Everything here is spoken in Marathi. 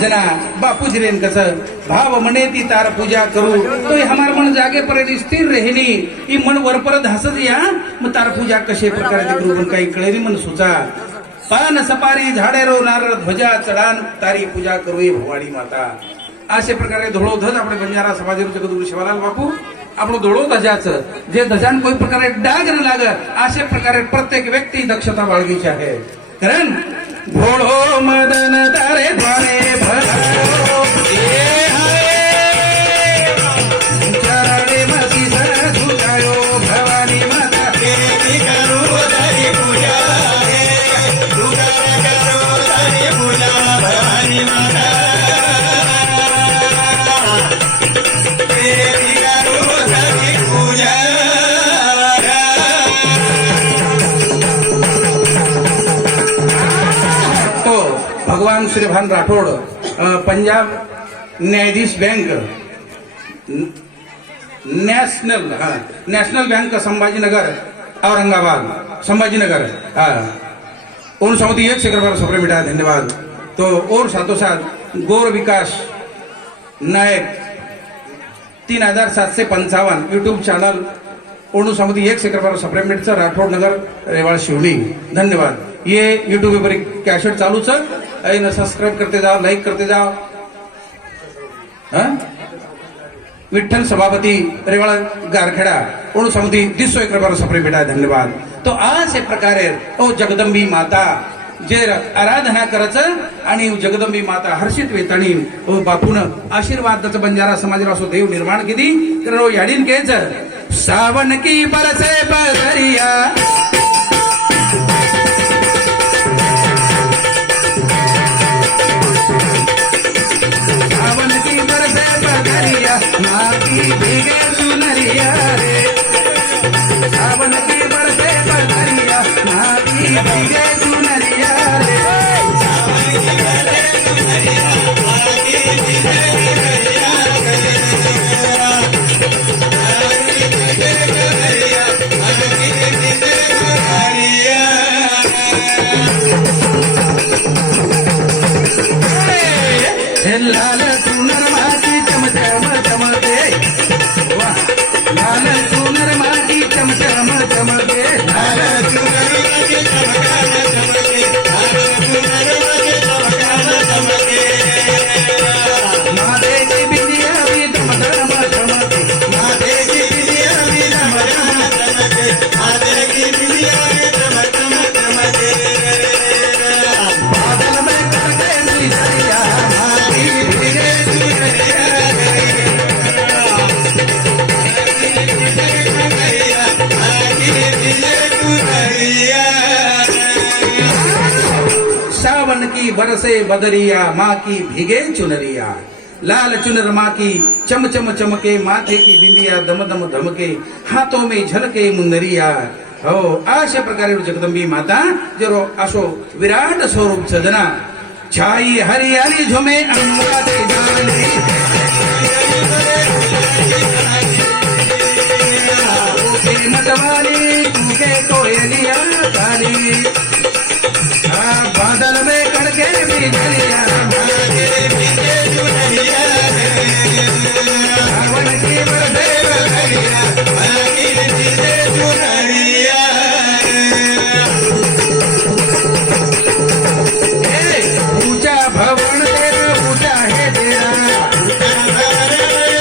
जना बापू श्रीन कस? भाव म्हणे ती तार पूजा करू. तो हमार मन जागे पर स्थिर रहनी ई मन वरपरत हसत या मग तार पूजा कशे प्रकारची करू? पण काही कळेली मन सुचा. पान सपारी झाडे रो नारळ ध्वजा चढान तारी पूजा करू ये भवाडी माता. असे प्रकारे धोळोधज आपण बंजारा समाज जगदुरू शिवालाल बापू आपण धोळो ध्वजाचं. जे ध्वजान कोई प्रकारे डाग न लाग असे प्रकारे प्रत्येक व्यक्ती दक्षता बाळगीची आहे. कारण भोळो मदन तारे द्वारे तो भगवान श्रीभान राठोड पंजाब न्यायाधीश बँक नॅशनल हां नॅशनल बँक संभाजीनगर औरंगाबाद संभाजीनगर हां. ओन समिति एक शेखर बार सफरे धन्यवाद. तो और साथों साथ गौर विकास नायक तीन हजार सातशे पंचावन्न यूट्यूब चॅनल ओणू समिती एक शेखर बार राठोड नगर रेवाळ शिवणी धन्यवाद. ये यूट्यूब पर कैसेट चालूच सर न सब्सक्राइब करते जाओ लाईक करते जाओ विठ्ठल सभापती रेवाळ गारखेडा उन समिती दिसो एक बार सफरे बेटा धन्यवाद. तो असे प्रकारे ओ जगदंबी माता. जे आराधना करायचं आणि जगदंबी माता हर्षित वेतणी ओ बापून आशीर्वाद बंजारा समाजाला असो देव निर्माण केली. तर याडीन घ्यायचं सावन की बरसे बदरिया की बरसे बदरिया सुनरिया रे। सावन की बरसे की बरसे बदरिया, माँ की भिगे चुनरिया। लाल चुनर माँ की चम चम चमके, माथे की बिंदिया दम दम धमके, हाथों में झलके मुंदरिया। हो આ प्रकार जगदम्बी माता, जरो आशो विराट स्वरूप सदना छाई हरियाली झुमे હરિયારી ઝુમે અંબાદે જાને Thank you.